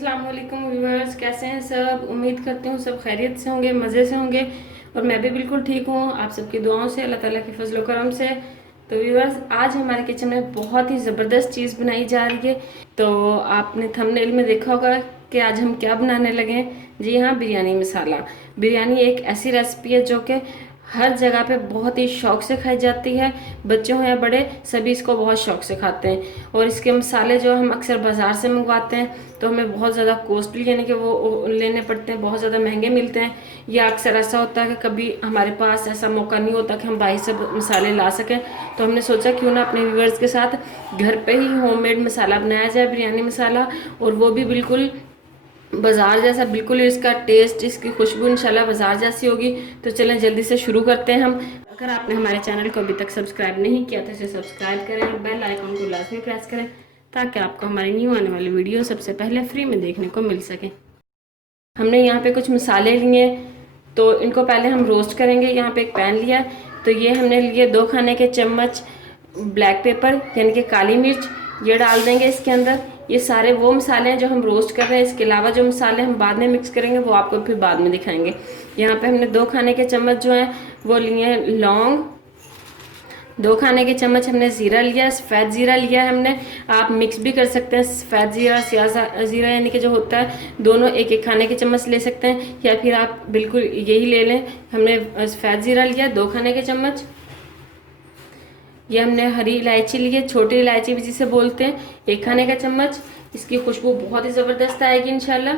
अस्सलाम वालेकुम व्यूअर्स, कैसे हैं सब। उम्मीद करती हूँ सब खैरियत से होंगे, मज़े से होंगे और मैं भी बिल्कुल ठीक हूँ आप सबकी दुआओं से, अल्लाह ताला के फजल करम से। तो व्यूअर्स, आज हमारे किचन में बहुत ही ज़बरदस्त चीज़ बनाई जा रही है। तो आपने थंबनेल में देखा होगा कि आज हम क्या बनाने लगे हैं। जी हाँ, बिरयानी मसाला। बिरयानी एक ऐसी रेसिपी है जो कि हर जगह पे बहुत ही शौक से खाई जाती है। बच्चे हों या बड़े, सभी इसको बहुत शौक से खाते हैं। और इसके मसाले जो हम अक्सर बाज़ार से मंगवाते हैं तो हमें बहुत ज़्यादा कॉस्टली यानी कि वो लेने पड़ते हैं, बहुत ज़्यादा महंगे मिलते हैं। या अक्सर ऐसा होता है कि कभी हमारे पास ऐसा मौका नहीं होता कि हम बाहर से मसाले ला सकें। तो हमने सोचा क्यों ना अपने व्यूवर्स के साथ घर पे ही होममेड मसाला बनाया जाए, बिरयानी मसाला, और वो भी बिल्कुल बाजार जैसा। बिल्कुल इसका टेस्ट, इसकी खुशबू इंशाल्लाह बाजार जैसी होगी। तो चलें जल्दी से शुरू करते हैं हम। अगर आपने हमारे चैनल को अभी तक सब्सक्राइब नहीं किया तो इसे सब्सक्राइब करें और बेल आइकन को लाजमी प्रेस करें ताकि आपको हमारी न्यू आने वाली वीडियो सबसे पहले फ्री में देखने को मिल सके। हमने यहाँ पे कुछ मसाले लिए, तो इनको पहले हम रोस्ट करेंगे। यहाँ पे एक पैन लिया, तो ये हमने लिए 2 खाने के चम्मच ब्लैक पेपर यानी कि काली मिर्च, ये डाल देंगे इसके अंदर। ये सारे वो मसाले हैं जो हम रोस्ट कर रहे हैं। इसके अलावा जो मसाले हम बाद में मिक्स करेंगे वो आपको फिर बाद में दिखाएंगे। यहाँ पे हमने 2 खाने के चम्मच जो हैं वो लिए हैं लौंग, 2 खाने के चम्मच हमने ज़ीरा लिया, सफ़ेद ज़ीरा लिया है हमने। आप मिक्स भी कर सकते हैं, सफ़ेद ज़ीरा स्याह ज़ीरा यानी कि जो होता है, दोनों एक एक खाने के चम्मच ले सकते हैं, या फिर आप बिल्कुल यही ले लें। हमने सफ़ेद ज़ीरा लिया 2 खाने के चम्मच। ये हमने हरी इलायची ली है, छोटी इलायची भी जिसे बोलते हैं, 1 खाने का चम्मच। इसकी खुशबू बहुत ही ज़बरदस्त आएगी इंशाल्लाह।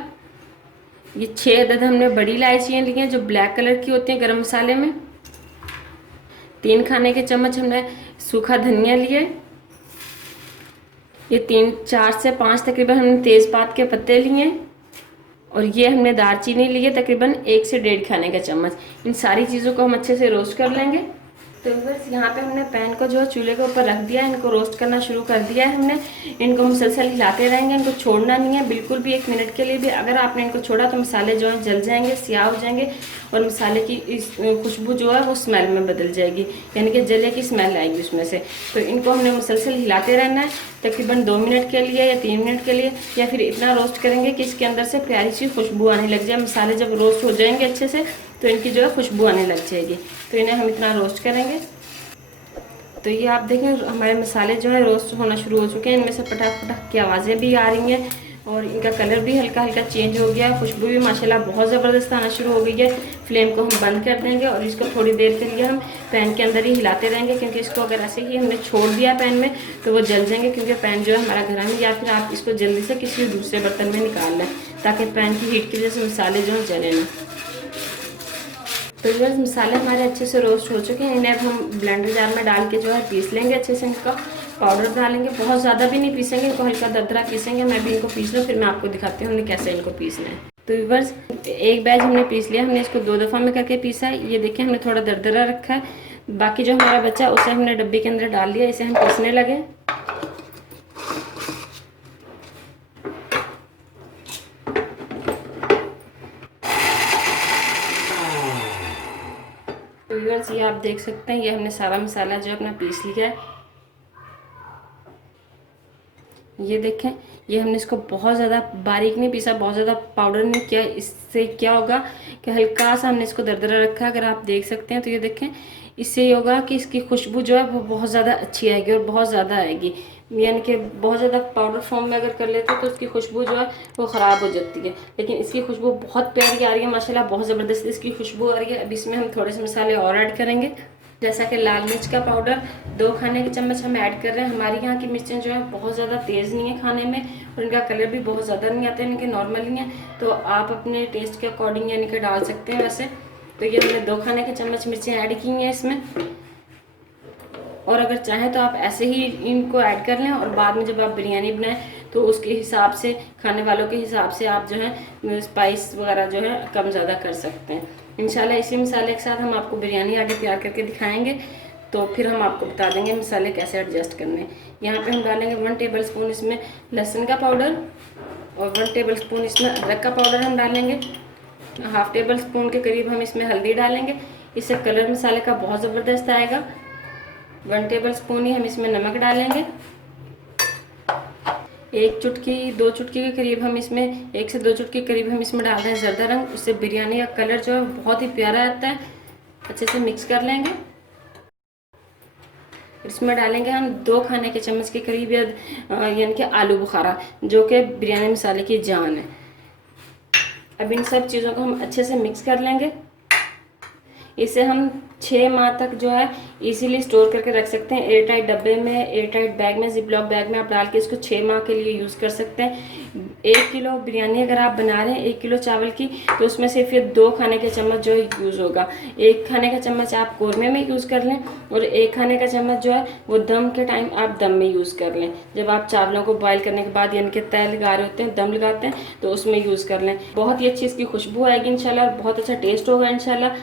ये 6 अदद हमने बड़ी इलायचियाँ ली हैं जो ब्लैक कलर की होती हैं गरम मसाले में। 3 खाने के चम्मच हमने सूखा धनिया लिए। ये 4 से 5 तकरीबन हमने तेज़पात के पत्ते लिए। और ये हमने दालचीनी ली है तकरीबन 1 से 1.5 खाने का चम्मच। इन सारी चीज़ों को हम अच्छे से रोस्ट कर लेंगे। तो बस यहाँ पे हमने पैन को जो है चूल्हे के ऊपर रख दिया है, इनको रोस्ट करना शुरू कर दिया है हमने। इनको मुसलसल हिलाते रहेंगे, इनको छोड़ना नहीं है बिल्कुल भी, 1 मिनट के लिए भी। अगर आपने इनको छोड़ा तो मसाले जो हैं जल जाएंगे, स्याह हो जाएंगे और मसाले की इस खुशबू जो है वो स्मेल में बदल जाएगी, यानी कि जले की स्मेल आएगी उसमें से। तो इनको हमने मुसलसल हिलाते रहना है तकरीबन 2 मिनट के लिए या 3 मिनट के लिए, या फिर इतना रोस्ट करेंगे कि इसके अंदर से प्यारी सी खुशबू आने लग जाए। मसाले जब रोस्ट हो जाएंगे अच्छे से तो इनकी जो है खुशबू आने लग जाएगी। तो इन्हें हम इतना रोस्ट करेंगे। तो ये आप देखें हमारे मसाले जो है रोस्ट होना शुरू हो चुके हैं, इनमें से पटाख पटाख की आवाज़ें भी आ रही हैं और इनका कलर भी हल्का हल्का चेंज हो गया। खुशबू भी माशाल्लाह बहुत ज़बरदस्त आना शुरू हो गई है। फ्लेम को हम बंद कर देंगे और इसको थोड़ी देर के लिए हम पैन के अंदर ही हिलाते रहेंगे, क्योंकि इसको अगर ऐसे ही हमने छोड़ दिया पैन में तो वो जल जाएंगे, क्योंकि पैन जो है हमारा गर्म है। या फिर आप इसको जल्दी से किसी दूसरे बर्तन में निकाल लें ताकि पैन की हीट की वजह से मसाले जो है जले ना। तो बस मसाले हमारे अच्छे से रोस्ट हो चुके हैं। इन्हें अब हम ब्लेंडर जार में डाल के जो है पीस लेंगे अच्छे से। इनका पाउडर डालेंगे, बहुत ज़्यादा भी नहीं पीसेंगे, इनको हल्का दरदरा पीसेंगे। मैं भी इनको पीस लूँ फिर मैं आपको दिखाती हूँ हमने कैसे इनको पीसना है। तो बस एक बैच हमने पीस लिया, हमने इसको 2 दफ़ा में करके पीसा है। ये देखिए हमने थोड़ा दरदरा रखा है। बाकी जो हमारा बचा उसे हमने डब्बे के अंदर डाल दिया, इसे हम पीसने लगे। तो व्यूअर्स, ये आप देख सकते हैं ये हमने सारा मसाला जो अपना पीस लिया है। ये देखें, ये हमने इसको बहुत ज़्यादा बारीक नहीं पीसा, बहुत ज़्यादा पाउडर नहीं किया। इससे क्या होगा कि हल्का सा हमने इसको दरदरा रखा है, अगर आप देख सकते हैं। तो ये देखें, इससे ये होगा कि इसकी खुशबू जो है वो बहुत ज़्यादा अच्छी आएगी और बहुत ज़्यादा आएगी। यानी कि बहुत ज़्यादा पाउडर फॉर्म में अगर कर लेते हैं तो उसकी खुशबू जो है वो ख़राब हो जाती है, लेकिन इसकी खुशबू बहुत प्यारी आ रही है माशाल्लाह, बहुत ज़बरदस्त इसकी खुशबू आ रही है। अब इसमें हम थोड़े से मसाले और ऐड करेंगे, जैसा कि लाल मिर्च का पाउडर 2 खाने के चम्मच हम ऐड कर रहे हैं। हमारे यहाँ की मिर्चें जो है बहुत ज़्यादा तेज़ नहीं है खाने में और इनका कलर भी बहुत ज़्यादा नहीं आता है, इनके नॉर्मल ही है। तो आप अपने टेस्ट के अकॉर्डिंग यानी कि डाल सकते हैं वैसे। तो ये हमने 2 खाने के चम्मच मिर्चें ऐड की हैं इसमें, और अगर चाहें तो आप ऐसे ही इनको ऐड कर लें और बाद में जब आप बिरयानी बनाएं तो उसके हिसाब से, खाने वालों के हिसाब से आप जो है स्पाइस वगैरह जो है कम ज़्यादा कर सकते हैं। इंशाल्लाह इसी मसाले के साथ हम आपको बिरयानी आगे तैयार करके दिखाएंगे, तो फिर हम आपको बता देंगे मसाले कैसे एडजस्ट करने हैं। यहाँ पे हम डालेंगे 1 टेबल स्पून इसमें लहसुन का पाउडर और 1 टेबल स्पून इसमें अदरक का पाउडर हम डालेंगे। 1/2 टेबल स्पून के करीब हम इसमें हल्दी डालेंगे, इससे कलर मसाले का बहुत ज़बरदस्त आएगा। 1 टेबल स्पून ही हम इसमें नमक डालेंगे। एक चुटकी 2 चुटकी के करीब हम इसमें 1 से 2 चुटकी के करीब हम इसमें डाल रहे हैं ज़रदा रंग। उससे बिरयानी का कलर जो है बहुत ही प्यारा आता है। अच्छे से मिक्स कर लेंगे। इसमें डालेंगे हम 2 खाने के चम्मच के करीब यानी कि आलू बुखारा, जो कि बिरयानी मसाले की जान है। अब इन सब चीज़ों को हम अच्छे से मिक्स कर लेंगे। इसे हम 6 माह तक जो है इजीली स्टोर करके रख सकते हैं। एयर टाइट डब्बे में, एयर टाइट बैग में, जिप लॉक बैग में आप डाल के इसको 6 माह के लिए यूज़ कर सकते हैं। 1 किलो बिरयानी अगर आप बना रहे हैं 1 किलो चावल की, तो उसमें सिर्फ ये 2 खाने के चम्मच जो है यूज़ होगा। 1 खाने का चम्मच आप कौरमे में यूज़ कर लें और 1 खाने का चम्मच जो है वो दम के टाइम आप दम में यूज़ कर लें। जब आप चावलों को बॉयल करने के बाद यानी कि तय लगा रहे होते हैं, दम लगाते हैं, तो उसमें यूज़ कर लें। बहुत ही अच्छी इसकी खुशबू आएगी इंशाल्लाह और बहुत अच्छा टेस्ट होगा इंशाल्लाह।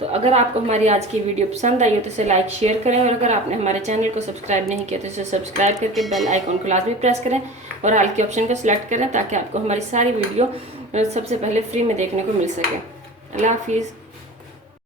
तो अगर आपको हमारी आज की वीडियो पसंद आई हो तो इसे लाइक शेयर करें, और अगर आपने हमारे चैनल को सब्सक्राइब नहीं किया तो इसे सब्सक्राइब करके बेल आइकॉन को लाजमी प्रेस करें और ऑल के ऑप्शन को सिलेक्ट करें, ताकि आपको हमारी सारी वीडियो सबसे पहले फ्री में देखने को मिल सके। अल्लाह हाफिज़।